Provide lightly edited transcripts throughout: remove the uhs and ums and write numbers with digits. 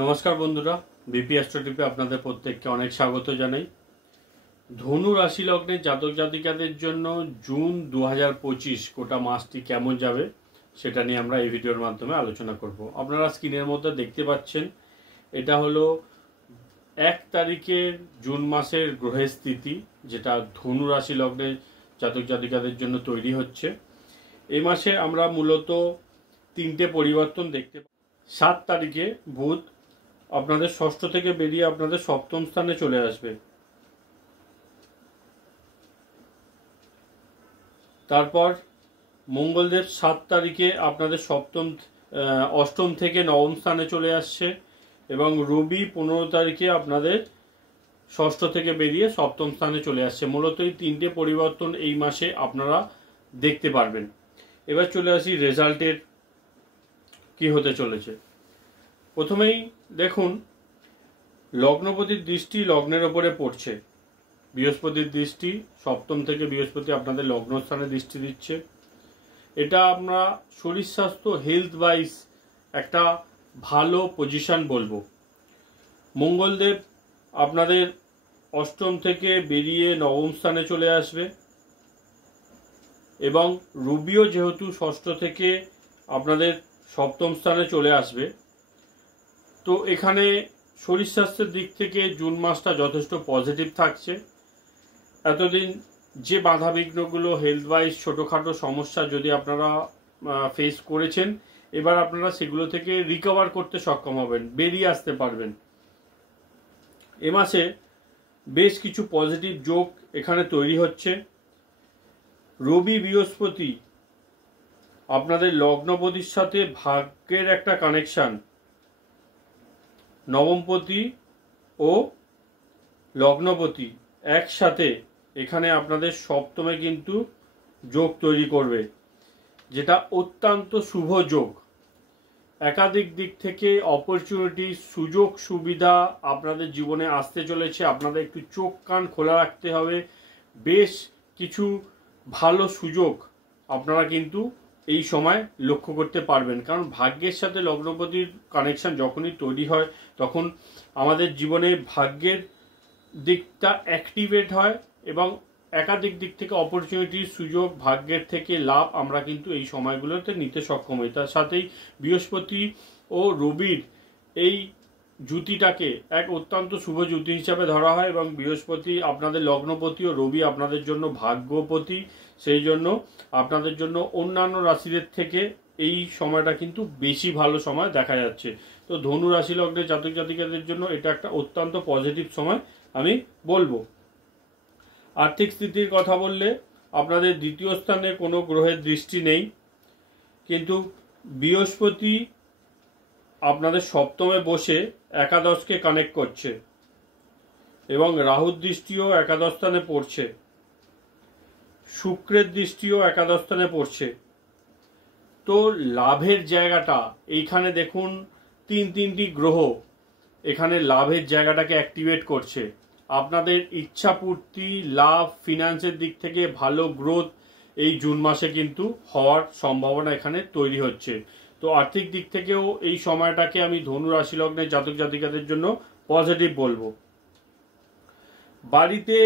নমস্কার বন্ধুরা, বিপি অ্যাস্ট্রোটিপে আপনাদের প্রত্যেককে অনেক স্বাগত জানাই। ধনু রাশি লগ্নের জাতক জাতিকাদের জন্য জুন 2025 গোটা মাসটি কেমন যাবে সেটা নিয়ে আমরা এই ভিডিওর মাধ্যমে আলোচনা করব। আপনারা স্ক্রিনের মধ্যে দেখতে পাচ্ছেন, এটা হলো 1 তারিখের জুন মাসের গ্রহের স্থিতি, যেটা ধনু রাশি লগ্নের জাতক জাতিকাদের জন্য তৈরি হচ্ছে। এই মাসে আমরা মূলত 3টে পরিবর্তন দেখতে পাই। 7 তারিখে বুধ আপনাদের ষষ্ঠ থেকে বেরিয়ে আপনাদের সপ্তম স্থানে চলে আসবে। তারপর মঙ্গলদেব 7 তারিখে আপনাদের অষ্টম থেকে নবম স্থানে চলে আসছে এবং রবি 15 তারিখে আপনাদের ষষ্ঠ থেকে বেরিয়ে সপ্তম স্থানে চলে আসছে। মূলত এই 3টে পরিবর্তন এই মাসে আপনারা দেখতে পারবেন। এবার চলে আসি রেজাল্টের কি হতে চলেছে। প্রথমেই দেখুন, লগ্নপতির দৃষ্টি লগ্নের ওপরে পড়ছে, বৃহস্পতির দৃষ্টি সপ্তম থেকে বৃহস্পতি আপনাদের লগ্নস্থানে দৃষ্টি দিচ্ছে। এটা আমরা শরীর স্বাস্থ্য হেলথ ওয়াইজ একটা ভালো পজিশন বলবো। মঙ্গলদেব আপনাদের অষ্টম থেকে বেরিয়ে নবম স্থানে চলে আসবে এবং রবিও যেহেতু ষষ্ঠ থেকে আপনাদের সপ্তম স্থানে চলে আসবে, তো এখানে শরীর স্বাস্থ্যের দিক থেকে জুন মাসটা যথেষ্ট পজিটিভ থাকছে। এতদিন যে বাধা বিঘ্নগুলো হেলথ ওয়াইজ ছোটোখাটো সমস্যা যদি আপনারা ফেস করেছেন, এবার আপনারা সেগুলো থেকে রিকভার করতে সক্ষম হবেন, বেরিয়ে আসতে পারবেন। এ মাসে বেশ কিছু পজিটিভ যোগ এখানে তৈরি হচ্ছে। রবি বৃহস্পতি আপনাদের লগ্নপতির সাথে ভাগ্যের একটা কানেকশন, নবমপতি ও লগ্নপতি একসাথে এখানে আপনাদের সপ্তমে কিন্তু যোগ তৈরি করবে, যেটা অত্যন্ত শুভ যোগ। একাধিক দিক থেকে অপরচুনিটি, সুযোগ সুবিধা আপনাদের জীবনে আসতে চলেছে। আপনাদের একটু চোখ কান খোলা রাখতে হবে। বেশ কিছু ভালো সুযোগ আপনারা কিন্তু এই সময় লক্ষ্য করতে পারবেন, কারণ ভাগ্যের সাথে লগ্নপতির কানেকশন যখনই তৈরি হয় তখন আমাদের জীবনে ভাগ্যের দিকটা অ্যাক্টিভেট হয় এবং একাধিক দিক থেকে অপরচুনিটি, সুযোগ, ভাগ্যের থেকে লাভ আমরা কিন্তু এই সময়গুলোতে নিতে সক্ষম হই। তার সাথেই বৃহস্পতি ও রবির এই জুতিটাকে এক অত্যন্ত শুভ জুতি হিসাবে ধরা হয় এবং বৃহস্পতি আপনাদের লগ্নপতি ও রবি আপনাদের জন্য ভাগ্যপতি। সেই জন্য আপনাদের জন্য অন্যান্য রাশিদের থেকে এই সময়টা কিন্তু বেশি ভালো সময় দেখা যাচ্ছে। তো ধনু রাশি লগ্নের জাতক জাতিকাদের জন্য এটা একটা অত্যন্ত পজিটিভ সময় আমি বলবো। আর্থিক স্থিতির কথা বললে আপনাদের দ্বিতীয় স্থানে কোনো গ্রহের দৃষ্টি নেই, কিন্তু বৃহস্পতি আপনাদের সপ্তমে বসে একাদশকে কানেক্ট করছে এবং রাহুর দৃষ্টিও একাদশ স্থানে পড়ছে, শুক্রের দৃষ্টিও একাদশ স্থানে পড়ছে। তো লাভের জায়গাটা এইখানে দেখুন, তিনটি গ্রহ এখানে লাভের জায়গাটাকে অ্যাক্টিভেট করছে। আপনাদের ইচ্ছা পূর্তি, লাভ, ফিনান্সের দিক থেকে ভালো গ্রোথ এই জুন মাসে কিন্তু হওয়ার সম্ভাবনা এখানে তৈরি হচ্ছে। তো আর্থিক দিক থেকেও এই সময়টাকে আমি ধনু রাশি লগ্নের জাতক জাতিকাদের জন্য পজিটিভ বলবো। বাড়িতে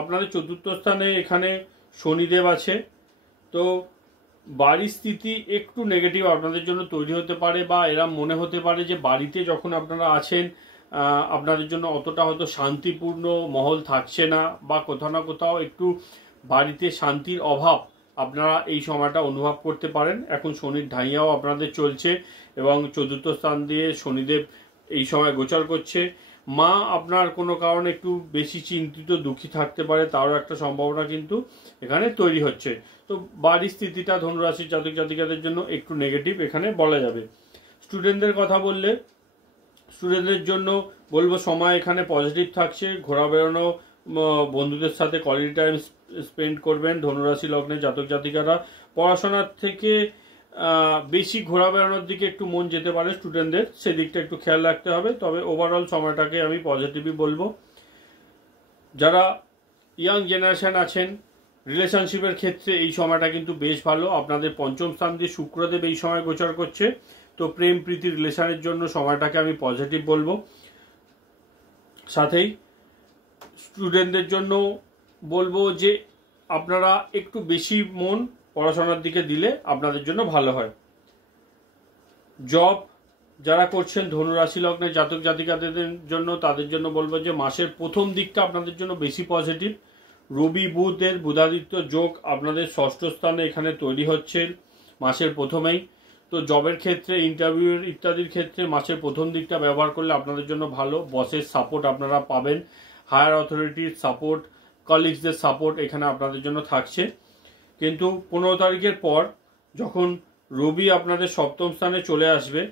আপনাদের চতুর্থ স্থানে এখানে শনিদেব আছে, তো বাড়ির স্থিতি একটু নেগেটিভ আপনাদের জন্য তৈরি হতে পারে, বা এরা মনে হতে পারে যে বাড়িতে যখন আপনারা আছেন আপনাদের জন্য অতটা হয়তো শান্তিপূর্ণ মহল থাকছে না, বা কোথাও না কোথাও একটু বাড়িতে শান্তির অভাব আপনারা এই সময়টা অনুভব করতে পারেন। এখন শনির ঢাইয়াও আপনাদের চলছে এবং চতুর্থ স্থান দিয়ে শনিদেব এই সময় গোচর করছে। মা আপনার কোনো কারণে একটু বেশি চিন্তিত, দুঃখী থাকতে পারে, তারও একটা সম্ভাবনা কিন্তু এখানে তৈরি হচ্ছে। তো বাড়ির স্থিতিটা ধনুরাশির জাতক জাতিকাদের জন্য একটু নেগেটিভ এখানে বলা যাবে। স্টুডেন্টদের কথা বললে স্টুডেন্টদের জন্য বলবো সময় এখানে পজিটিভ থাকছে, ঘোরা বেড়ানো, বন্ধুদের সাথে কোয়ালিটি টাইম স্পেন্ড করবেন। ধনুরাশি লগ্নের জাতক জাতিকারা পড়াশোনার থেকে বেশি ঘোরা বেড়ানোর দিকে একটু মন যেতে পারে স্টুডেন্টদের, সেদিকটা একটু খেয়াল রাখতে হবে। তবে ওভারঅল সময়টাকে আমি পজিটিভই বলবো। যারা ইয়াং জেনারেশন আছেন, রিলেশনশিপের ক্ষেত্রে এই সময়টা কিন্তু বেশ ভালো। আপনাদের পঞ্চম স্থান দিয়ে শুক্রদেব এই সময় গোচর করছে, তো প্রেম প্রীতি রিলেশনের জন্য সময়টাকে আমি পজিটিভ বলবো। সাথেই স্টুডেন্টদের জন্য বলবো যে আপনারা একটু বেশি মন পড়াশোনার দিকে দিলে আপনাদের জন্য ভালো হয়। জব যারা করছেন ধনু রাশি লগ্নের জাতক জাতিকাদের জন্য, তাদের জন্য বলবো যে মাসের প্রথম দিকটা আপনাদের জন্য বেশি পজিটিভ। রবি বুধের বুধাদিত্য যোগ আপনাদের ষষ্ঠ স্থানে এখানে তৈরি হচ্ছে মাসের প্রথমেই। তো জবের ক্ষেত্রে, ইন্টারভিউ ইত্যাদির ক্ষেত্রে মাসের প্রথম দিকটা ব্যবহার করলে আপনাদের জন্য ভালো। বসের সাপোর্ট আপনারা পাবেন, হায়ার অথরিটির সাপোর্ট, কলিগসদের সাপোর্ট এখানে আপনাদের জন্য থাকছে। কিন্তু 15 তারিখের পর যখন রবি আপনাদের সপ্তম স্থানে চলে আসবে,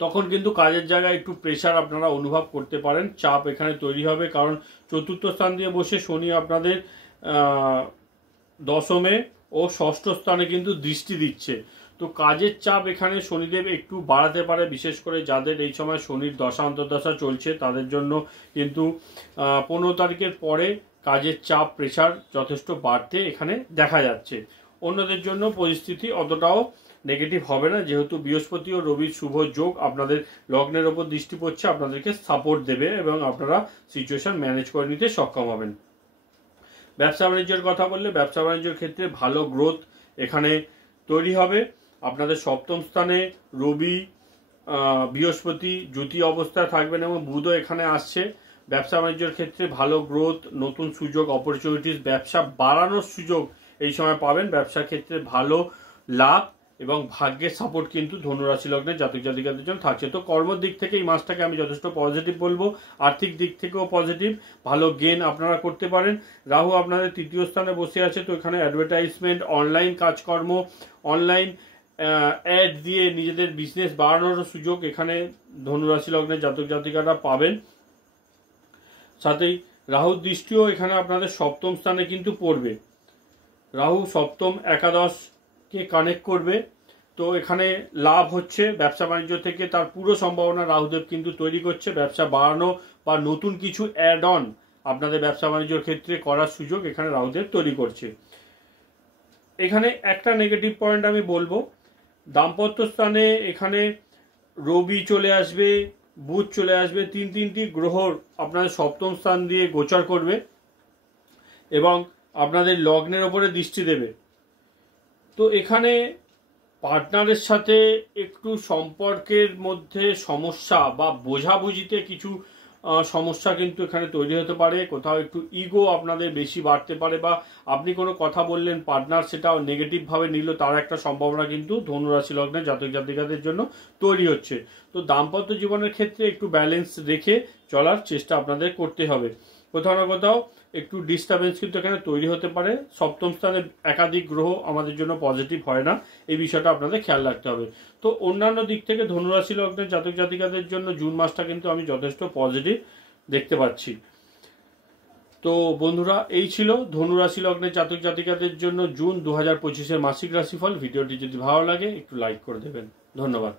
তখন কিন্তু কাজের জায়গায় একটু প্রেশার আপনারা অনুভব করতে পারেন, চাপ এখানে তৈরি হবে। কারণ চতুর্থ স্থান দিয়ে বসে শনি আপনাদের দশমে ও ষষ্ঠ স্থানে কিন্তু দৃষ্টি দিচ্ছে। তো কাজের চাপ এখানে শনিদেব একটু বাড়াতে পারে, বিশেষ করে যাদের এই সময় শনির দশা অন্তর্দশা চলছে তাদের জন্য কিন্তু 15 তারিখের পরে কাজের চাপ প্রেশার যথেষ্ট বাড়তে এখানে দেখা যাচ্ছে। অন্যদের জন্য পরিস্থিতি অতটাও নেগেটিভ হবে না, যেহেতু বৃহস্পতি ও রবির শুভ যোগ আপনাদের লগ্নের ওপর দৃষ্টি পড়ছে, আপনাদেরকে সাপোর্ট দেবে এবং আপনারা সিচুয়েশন ম্যানেজ করে নিতে সক্ষম হবেন। ব্যবসা বাণিজ্যের কথা বললে, ব্যবসা বাণিজ্যের ক্ষেত্রে ভালো গ্রোথ এখানে তৈরি হবে। আপনাদের সপ্তম স্থানে রবি বৃহস্পতি জ্যোতি অবস্থায় থাকবেন এবং বুধও এখানে আসছে। ব্যবসা বাণিজ্যের ক্ষেত্রে ভালো গ্রোথ, নতুন সুযোগ, অপরচুনিটিস, ব্যবসা বাড়ানোর সুযোগ এই সময় পাবেন। ব্যবসার ক্ষেত্রে ভালো লাভ এবং ভাগ্যের সাপোর্ট কিন্তু ধনুরাশি লগ্নের জাতক জাতিকাদের জন্য থাকছে। তো কর্মের দিক থেকে এই মাসটাকে আমি যথেষ্ট পজিটিভ বলবো। আর্থিক দিক থেকেও পজিটিভ, ভালো গেইন আপনারা করতে পারেন। রাহু আপনাদের তৃতীয় স্থানে বসে আছে, তো এখানে অ্যাডভার্টাইজমেন্ট, অনলাইন কাজকর্ম, অনলাইন অ্যাড দিয়ে নিজেদের বিজনেস বাড়ানোর সুযোগ এখানে ধনুরাশি লগ্নের জাতক জাতিকারা পাবেন। সাথেই রাহুর দৃষ্টিও এখানে আপনাদের সপ্তম স্থানে কিন্তু পড়বে। রাহু সপ্তম একাদশকে কানেক্ট করবে, তো এখানে লাভ হচ্ছে ব্যবসা বাণিজ্য থেকে, তার পুরো সম্ভাবনা রাহুদেব কিন্তু তৈরি করছে। ব্যবসা বাড়ানো বা নতুন কিছু অ্যাড অন আপনাদের ব্যবসা বাণিজ্যের ক্ষেত্রে করার সুযোগ এখানে রাহুদেব তৈরি করছে। এখানে একটা নেগেটিভ পয়েন্ট আমি বলবো, দাম্পত্য স্থানে এখানে রবি চলে আসবে, বুধ চলে আসবে, তিনটি গ্রহ আপনাদের সপ্তম স্থান দিয়ে গোচর করবে এবং আপনাদের লগ্নের ওপরে দৃষ্টি দেবে। তো এখানে পার্টনারের সাথে একটু সম্পর্কের মধ্যে সমস্যা বা বোঝাবুঝিতে কিছু সমস্যা কিন্তু এখানে তৈরি হতে পারে। কোথাও একটু ইগো আপনাদের বেশি বাড়তে পারে, বা আপনি কোনো কথা বললেন পার্টনার সেটা নেগেটিভভাবে নিল, তার একটা সম্ভাবনা কিন্তু ধনুরাশি লগ্নের জাতক জাতিকাদের জন্য তৈরি হচ্ছে। তো দাম্পত্য জীবনের ক্ষেত্রে একটু ব্যালেন্স রেখে চলার চেষ্টা আপনাদের করতে হবে। কোথাও না কোথাও একটু ডিস্টারবেন্স কিন্তু এখানে তৈরি হতে পারে। সপ্তম স্থানে একাধিক গ্রহ আমাদের জন্য পজিটিভ হয় না, এই বিষয়টা আপনাদের খেয়াল রাখতে হবে। তো অন্যান্য দিক থেকে ধনুরাশি লগ্নের জাতক জাতিকাদের জন্য জুন মাসটা কিন্তু আমি যথেষ্ট পজিটিভ দেখতে পাচ্ছি। তো বন্ধুরা, এই ছিল ধনুরাশি লগ্নের জাতক জাতিকাদের জন্য জুন 2025-এর মাসিক রাশিফল। ভিডিওটি যদি ভালো লাগে একটু লাইক করে দেবেন। ধন্যবাদ।